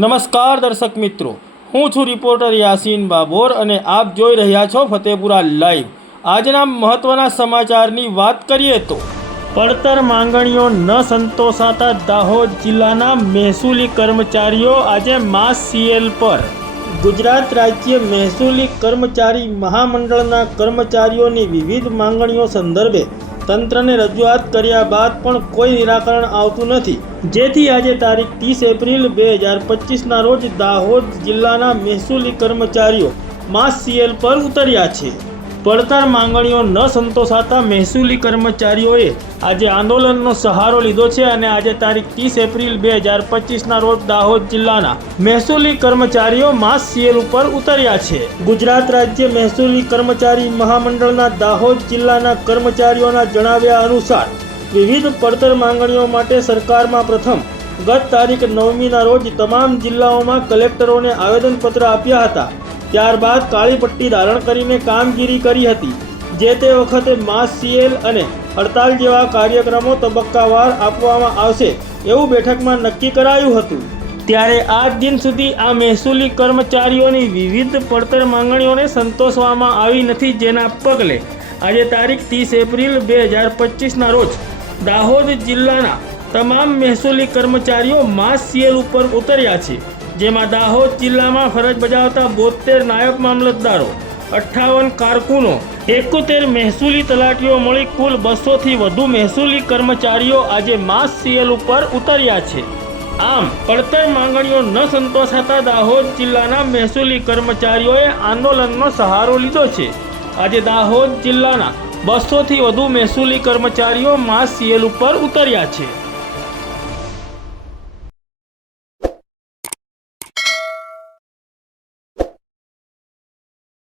નમસ્કાર દર્શક મિત્રો. હું છું રિપોર્ટર યાસીન બાબોર અને આપ જોઈ રહ્યા છો ફતેપુરા લાઈવ. આજના મહત્વના સમાચારની વાત કરીએ તો, પડતર માંગણીઓ ન સંતોષાતા દાહોદ જિલ્લાના મહેસૂલી કર્મચારીઓ આજે માસ સીએલ પર. ગુજરાત રાજ્ય મહેસૂલી કર્મચારી મહામંડળના કર્મચારીઓની વિવિધ માંગણીઓ સંદર્ભે તંત્રને રજૂઆત કર્યા બાદ પણ કોઈ નિરાકરણ આવતું નથી. જેથી આજે તારીખ ત્રીસ એપ્રિલ બે હજાર પચીસના રોજ દાહોદ જિલ્લાના મહેસૂલી કર્મચારીઓ માસ સીએલ પર ઉતર્યા છે. પડતર માંગણીઓ ન સંતોષાતા મહેસૂલી કર્મચારીઓએ આજે આંદોલનનો સહારો લીધો છે અને આજે તારીખ ત્રીસ એપ્રિલ બે હજાર પચીસના રોજ દાહોદ જિલ્લાના મહેસૂલી કર્મચારીઓ માસ સીએલ ઉપર ઉતર્યા છે. ગુજરાત રાજ્ય મહેસૂલી કર્મચારી મહામંડળના દાહોદ જિલ્લાના કર્મચારીઓના જણાવ્યા અનુસાર, વિવિધ પડતર માંગણીઓ માટે સરકારમાં પ્રથમ ગત તારીખ નવમીના રોજ તમામ જિલ્લાઓમાં કલેક્ટરોને આવેદનપત્ર આપ્યા હતા. ત્યારબાદ કાળી પટ્ટી ધારણ કરીને કામગીરી કરી હતી, જે તે વખતે માસ સીએલ અને હડતાલ જેવા કાર્યક્રમો તબક્કાવાર આપવામાં આવશે એવું બેઠકમાં નક્કી કરાયું હતું. ત્યારે આજ દિન સુધી આ મહેસૂલી કર્મચારીઓની વિવિધ પડતર માંગણીઓને સંતોષવામાં આવી નથી જેના પગલે આજે તારીખ ત્રીસ એપ્રિલ બે હજાર પચીસના રોજ દાહોદ જિલ્લાના તમામ મહેસૂલી કર્મચારીઓ માસ સીએલ ઉપર ઉતર્યા છે. જેમાં દાહોદ જિલ્લામાં ફરજ બજાવતા બોતેર નાયબ મામલતદારો, અઠ્ઠાવન કારકુનો, એકોતેર મહેસૂલી તલાટીઓ મળી કુલ બસોથી વધુ મહેસૂલી કર્મચારીઓ આજે માસ સીએલ ઉપર ઉતર્યા છે. આમ, પડતર માંગણીઓ ન સંતોષાતા દાહોદ જિલ્લાના મહેસૂલી કર્મચારીઓએ આંદોલનનો સહારો લીધો છે. આજે દાહોદ જિલ્લાના બસોથી વધુ મહેસૂલી કર્મચારીઓ માસ સીએલ ઉપર ઉતર્યા છે.